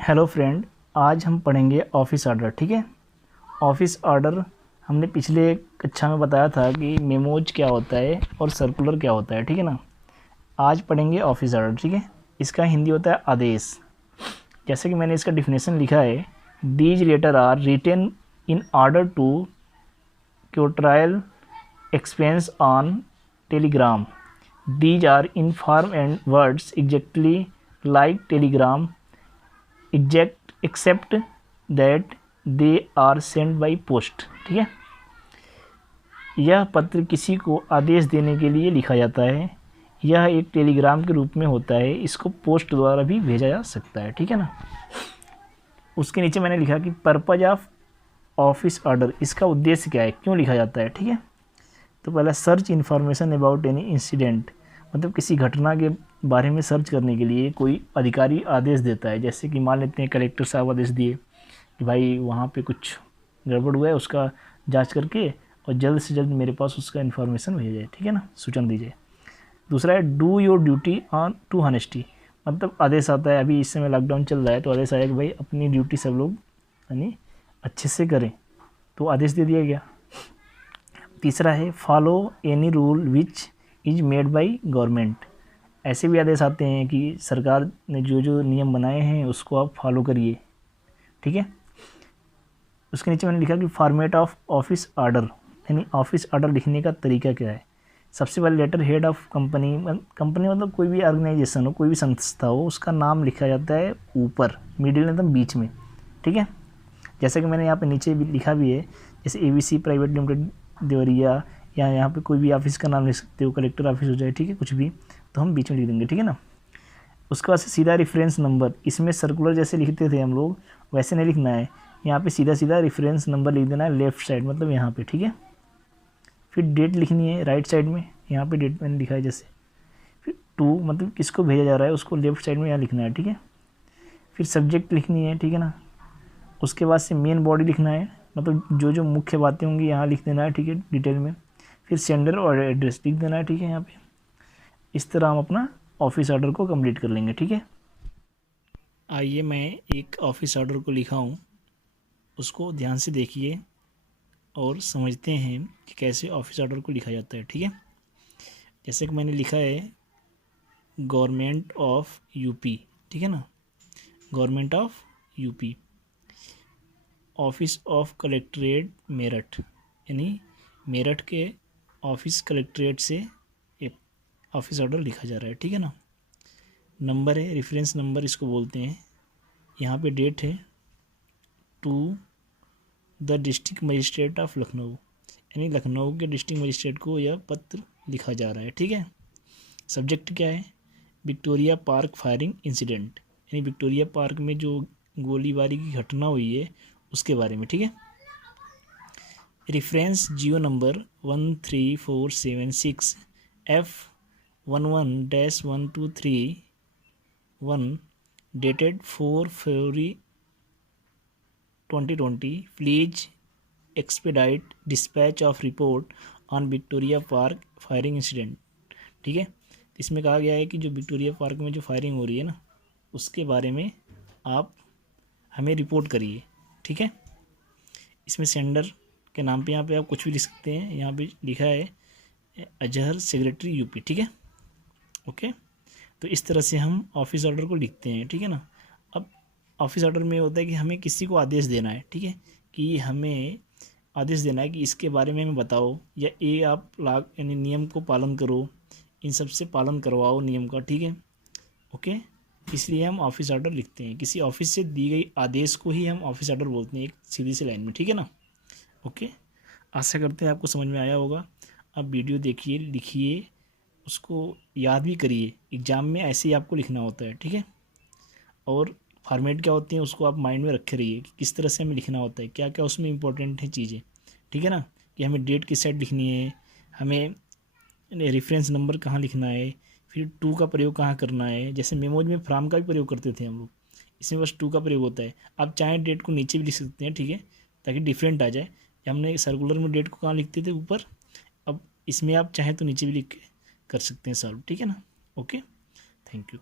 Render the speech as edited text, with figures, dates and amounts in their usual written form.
Hello friend, आज हम पढ़ेंगे ऑफिस ऑर्डर। ठीक है। ऑफिस ऑर्डर हमने पिछले कक्षा में बताया था कि मेमोज क्या होता है और सर्कुलर क्या होता है। ठीक है ना। आज पढ़ेंगे ऑफिस ऑर्डर। ठीक है। इसका हिंदी होता है आदेश। जैसे कि मैंने इसका डिफिनेशन लिखा है, these letter are written in order to curtail expense on telegram. These are in form and words exactly like telegram except that they are send by post. ठीक है। यह पत्र किसी को आदेश देने के लिए लिखा जाता है। यह एक टेलीग्राम के रूप में होता है। इसको पोस्ट द्वारा भी भेजा जा सकता है। ठीक है ना। उसके नीचे मैंने लिखा कि पर्पज ऑफ ऑफिस ऑर्डर, इसका उद्देश्य क्या है, क्यों लिखा जाता है। ठीक है। तो पहला, search information about any incident, मतलब किसी घटना के बारे में सर्च करने के लिए कोई अधिकारी आदेश देता है। जैसे कि मान लेते हैं कलेक्टर साहब आदेश दिए कि भाई वहाँ पे कुछ गड़बड़ हुआ है, उसका जांच करके और जल्द से जल्द मेरे पास उसका इन्फॉर्मेशन भेजा जाए। ठीक है ना, सूचना दीजिए। दूसरा है do your duty on to honesty, मतलब आदेश आता है, अभी इस समय लॉकडाउन चल रहा है तो आदेश आया कि भाई अपनी ड्यूटी सब लोग यानी अच्छे से करें, तो आदेश दे दिया गया। तीसरा है follow any rule which is made by government, ऐसे भी आदेश आते हैं कि सरकार ने जो जो नियम बनाए हैं उसको आप फॉलो करिए। ठीक है। उसके नीचे मैंने लिखा कि फॉर्मेट ऑफ ऑफिस ऑर्डर, यानी ऑफिस ऑर्डर लिखने का तरीका क्या है। सबसे पहले letterhead of company, company मतलब कोई भी ऑर्गेनाइजेशन हो, कोई भी संस्था हो, उसका नाम लिखा जाता है ऊपर, मिडिल एकदम बीच में। ठीक है। जैसे कि मैंने यहाँ पे नीचे भी लिखा भी है, जैसे एबीसी प्राइवेट लिमिटेड देवरिया, या यहाँ पे कोई भी ऑफिस का नाम लिख सकते हो, कलेक्टर ऑफिस हो जाए, ठीक है, कुछ भी, तो हम बीच में लिख देंगे। ठीक है ना। उसके बाद से सीधा रेफरेंस नंबर, इसमें सर्कुलर जैसे लिखते थे हम लोग वैसे नहीं लिखना है, यहाँ पे सीधा सीधा रेफरेंस नंबर लिख देना है लेफ्ट साइड, मतलब यहाँ पे। ठीक है। फिर डेट लिखनी है राइट साइड में, यहाँ पे डेट मैंने लिखा है जैसे। फिर टू, मतलब किसको भेजा जा रहा है उसको लेफ्ट साइड में यहाँ लिखना है। ठीक है। फिर सब्जेक्ट लिखनी है। ठीक है ना। उसके बाद से मेन बॉडी लिखना है, मतलब जो जो मुख्य बातें होंगी यहाँ लिख देना है। ठीक है, डिटेल में। फिर सेंडर और एड्रेस लिख देना है। ठीक है, यहाँ पे। इस तरह हम अपना ऑफिस ऑर्डर को कंप्लीट कर लेंगे। ठीक है। आइए मैं एक ऑफिस ऑर्डर को लिखा हूँ, उसको ध्यान से देखिए और समझते हैं कि कैसे ऑफिस ऑर्डर को लिखा जाता है। ठीक है। जैसे कि मैंने लिखा है गवर्नमेंट ऑफ यूपी। ठीक है ना। Government of UP, office of collectorate Meerut, यानी मेरठ के ऑफिस कलेक्ट्रेट से एक ऑफिस ऑर्डर लिखा जा रहा है। ठीक है ना। नंबर है, रेफरेंस नंबर इसको बोलते हैं। यहाँ पे डेट है to the district magistrate of Lucknow, यानी लखनऊ के डिस्ट्रिक्ट मजिस्ट्रेट को यह पत्र लिखा जा रहा है। ठीक है। सब्जेक्ट क्या है, विक्टोरिया पार्क फायरिंग इंसिडेंट, यानी विक्टोरिया पार्क में जो गोलीबारी की घटना हुई है उसके बारे में। ठीक है। Reference Jio number 13476 F11-1231 dated 4 February 2020। Please expedite dispatch of report on Victoria park firing incident. ठीक है। इसमें कहा गया है कि जो विक्टोरिया पार्क में जो फायरिंग हो रही है ना, उसके बारे में आप हमें रिपोर्ट करिए। ठीक है। इसमें सेंडर के नाम पे यहाँ पे आप कुछ भी लिख सकते हैं। यहाँ पे लिखा है अजहर, सेक्रेटरी यूपी। ठीक है। ओके। तो इस तरह से हम ऑफिस ऑर्डर को लिखते हैं। ठीक है ना। अब ऑफिस ऑर्डर में होता है कि हमें किसी को आदेश देना है। ठीक है, कि हमें आदेश देना है कि इसके बारे में हमें बताओ, या ये आप यानी नियम को पालन करो, इन सब से पालन करवाओ नियम का। ठीक है। ओके। इसलिए हम ऑफिस ऑर्डर लिखते हैं, किसी ऑफिस से दी गई आदेश को ही हम ऑफिस ऑर्डर बोलते हैं, एक सीधी सी लाइन में। ठीक है ना। ओके। आशा करते हैं आपको समझ में आया होगा। अब वीडियो देखिए, लिखिए, उसको याद भी करिए, एग्ज़ाम में ऐसे ही आपको लिखना होता है। ठीक है। और फॉर्मेट क्या होते हैं उसको आप माइंड में रखे रहिए कि किस तरह से हमें लिखना होता है, क्या क्या उसमें इंपॉर्टेंट है चीज़ें। ठीक है ना। कि हमें डेट किस साइड लिखनी है, हमें रेफरेंस नंबर कहाँ लिखना है, फिर टू का प्रयोग कहाँ करना है। जैसे मेमोज में फ्राम का भी प्रयोग करते थे हम लोग, इसमें बस टू का प्रयोग होता है। आप चाहे डेट को नीचे भी लिख सकते हैं। ठीक है, ताकि डिफरेंट आ जाए। हमने सर्कुलर में डेट को कहाँ लिखते थे, ऊपर, अब इसमें आप चाहें तो नीचे भी लिख कर सकते हैं सॉल्व। ठीक है ना। Okay, thank you.